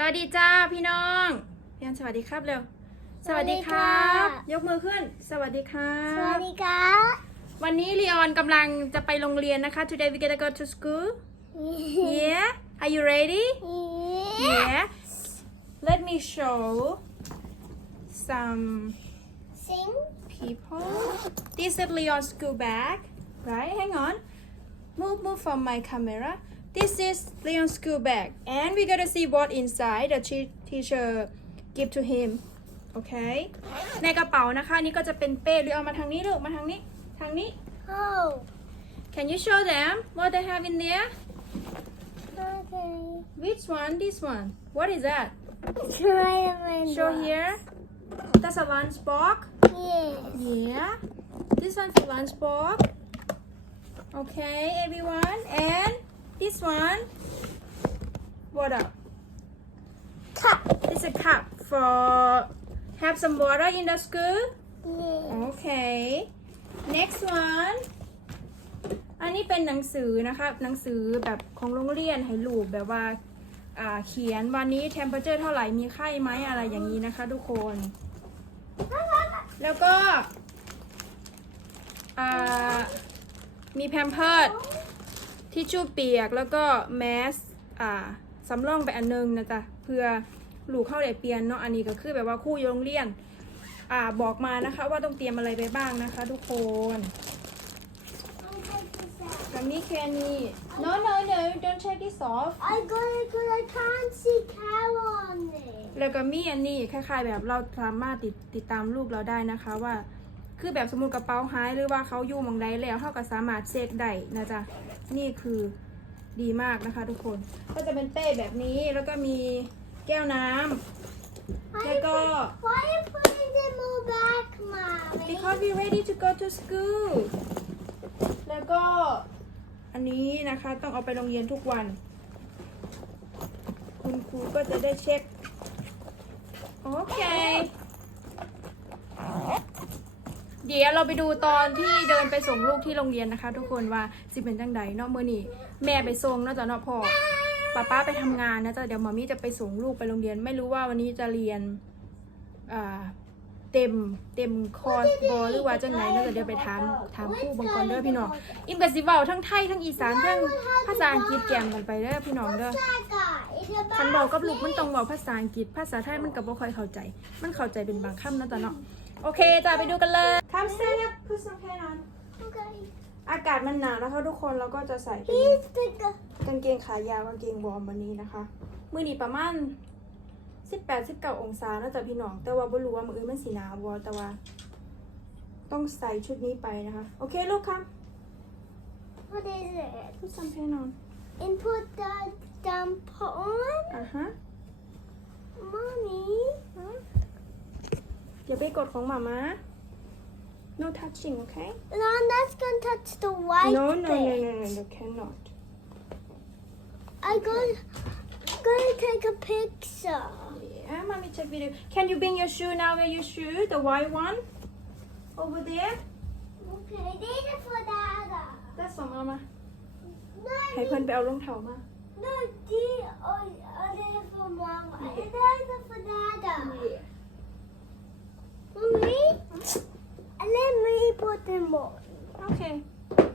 สวัสดีจ้าพี่น้องพี่อันสวัสดีครับเร็ว สวัสดีครับ ยกมือขึ้น สวัสดีครัสวับสดีครับ วันนี้ลีออนกำลังจะไปโรงเรียนนะคะ today we gonna go to school yeah are you ready yeah let me show some สิง people this is Leon's school bag right hang on move move from my camera this is Leon's school bag and we're gonna see what inside the te- teacher give to him okay ในกระเป๋านะคะนี่ก็จะเป็นเป้หรือเอามาทางนี้ลูกมาทางนี้ทางนี้ โอ้ can you show them what they have in there โอเค which one this one what is that ช่วยมัน show here that's a lunch box yes Yeah. This one's the lunch box. Okay, everyone. And this one. What up? cup It's a cup for have some water in the school. yes Okay. Next one. อันนี้เป็นหนังสือนะคะหนังสือแบบของโรงเรียนให้ลูกแบบว่าอ่าเขียนวันนี้ temperature เท่าไหร่มีไข้ไหมอะไรอย่างนี้นะคะทุกคน แล้วก็อ่ามีแพมเพิร์ด ที่ชู่เปียกแล้วก็แมสอ่าสำรองไปอันนึงนะจ๊ะเพื่อลูกเข้าได้เปลี่ยนเนาะอันนี้ก็คือแบบว่าครู่โรงเรียนอ่าบอกมานะคะว่าต้องเตรียมอะไรไปบ้างนะคะ ทุกคนกับนี่แค่นี้ no no no don't take this off I got it because I can't see cow on it แล้วก็มีอันนี้คล้ายๆแบบเราสามารถติดติดตามลูกเราได้นะคะว่า คือแบบสมมติกระเป๋าหายหรือว่าเขาอยู่หมองใดแล้วเขาก็สามารถเช็คได้นะจ๊ะ นี่คือดีมากนะคะทุกคนก็จะเป็นเป้แบบนี้แล้วก็มีแก้วน้ำแล้วก็ Why are you putting them all back mommy because we ready to go to school แล้วก็อันนี้นะคะต้องเอาไปโรงเรียนทุกวัน คุณครูก็จะได้เช็ค โอเค เดี๋ยวเราไปดูตอนที่เดินไปส่งลูกที่โรงเรียนนะคะ ทุกคนว่าสิเป็นจังใดเนาะเมื่อนี่แม่ไปส่งเนาะจ้ะเนาะพ่อป้าป้าไปทำงานนะจ๊ะเดี๋ยวมามี่จะไปส่งลูกไปโรงเรียน ไม่รู้ว่าวันนี้จะเรียนอ่าเต็มเต็มคอร์สบอหรือว่าจังไหนเนาะก็เดี๋ยวไปถามถามคู่บางคนเด้อพี่น้องอิมกับสิเว้าทั้งไทยทั้งอีสานทั้งภาษาอังกฤษแกมกันไปเด้อพี่น้องเด้อคันบอกกับลูกมันต้องบอกภาษาอังกฤษ ภาษาไทยมันก็บ่ค่อยเข้าใจ มันเข้าใจเป็นบางคำนะจ๊ะเนาะ โอเคจ้าไปดูกันเลยทำเสร็จแล้วพูดสังแค่นั้น Okay อากาศมันหนาวนะคะทุกคนเราก็จะใส่เป็น He's the guy กางเกงขายาวกางเกงวอร์มวันนี้นะคะ มือนี้ประมาณ 18 19 องศานะจ๊ะพี่น้อง แต่ว่าบ่รู้ว่ามืออื่นมันสีหนาวบ่แต่ว่า ต้องใส่ชุดนี้ไปนะคะ โอเคลูกครับ What is it พูดสังแค่นั้น and put the dump on อะฮะ mommy อย่าไปกดของหมามา no touching okay no that's gonna touch the white no no no bit. no no no cannot I got gonna take a picture Yeah, mommy take video. Can you bring your shoe now? Where your shoe? The white one? Over there? okay these are for dada That's for mama. no ให้เพื่อนไปเอารองเท้ามา no these are, are they for mama and these are for dada mommy Put them on โอเค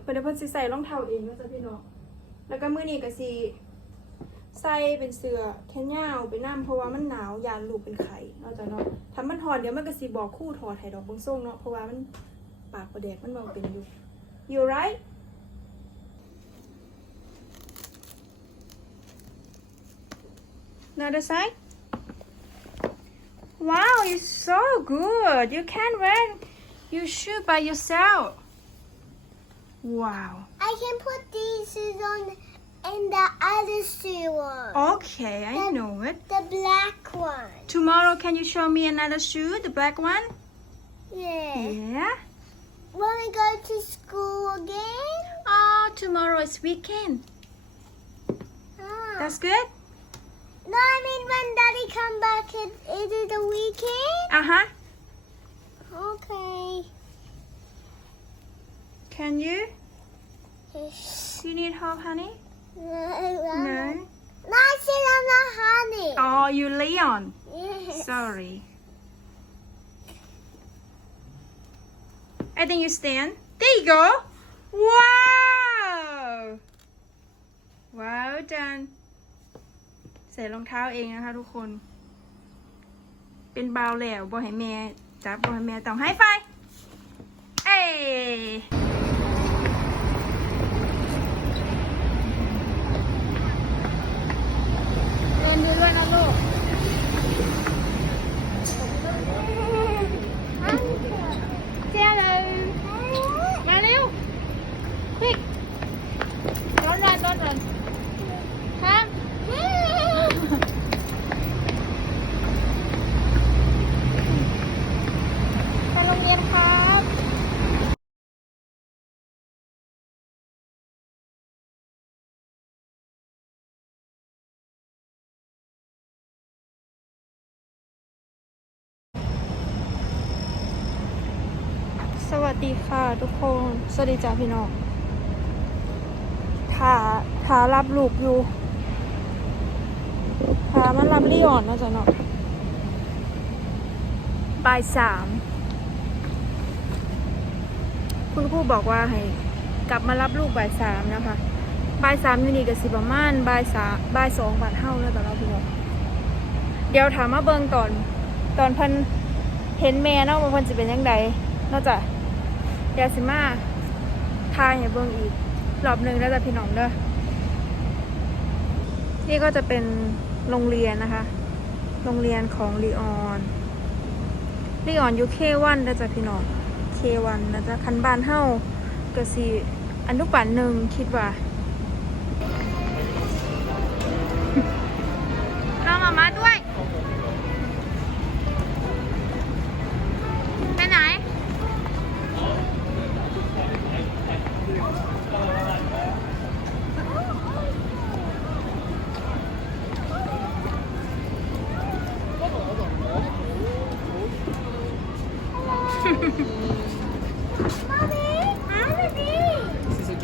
เดี๋ยวเพิ่นสิใส่รองเท้าเองนะจ๊ะพี่น้องแล้วก็มื้อนี้ก็สิใส่เป็นเสื้อแขนยาวไปนํเพราะว่ามันหนาวยานลูกเป็นไข้เนาจ้ะเนาะถ้ามันถอดเดี๋ยวมันก็สิบอกคู่ถอดให้ดอกบิ่งส่งเนาะเพราะว่ามันปากบ่แดกมันเว้าเป็นอยู่ You right? Another side? Wow, you so good. You can wear your shoe by yourself. Wow. I can put these shoes on in the other shoe one Okay, I know it. the black one Tomorrow, can you show me another shoe, the black one? yeah Yeah. when we go to school again Oh, tomorrow is weekend. ah. That's good. No, I mean when Daddy come back, it, it is the weekend. Uh huh. Okay. Can you? Yes. Do you need help, honey? No, no. No. No, I said I'm not honey. Oh, you Leon Yes. sorry I think you stand there you go wow wow done ใส่รองเท้าเองนะคะทุกคน เป็นบาวแล้วบอให้แม่จับบอให้แม่ต้องให้ไฟ เอ้ยเรียนดีด้วยนะลูก เจ้าเลย มาเร็วพิกร้อนร้อนร้อนร้อนครับไปโรงเรียนครับ สวัส ดีค่ะทุกคน สวัสดีจ้าพี่น้องถาถารับลูกอยู่ถามันรับลี่อ่อนเนาะจ้ะเนาะบ่ายสาม คุณครูบอกว่าให้กลับมารับลูกบ่ายสามนะคะบ่ายสามอยู่นี่กับสิประมาณบ่ายสามบ่ายสองบาทเท่าแล้วแต่เราพี่น้องเดี๋ยวถามมาเบิงตอน ตอนเพันเห็นแม่เนาะว่าพันจะเป็นยังไงนอกจาก เดี๋ยวสิมาทายให้เบิ่งอีกรอบหนึ่งแล้วแต่พี่น้องเด้อนี่ก็จะเป็นโรงเรียนนะคะ โรงเรียนของลีออนลีออนอยู่เควันนะจ๊ะพี่น้องเควันนะจ๊ะคันบ้านเฮาก็สิอนุบาลหนึ่งคิดว่าเรามามาด้วย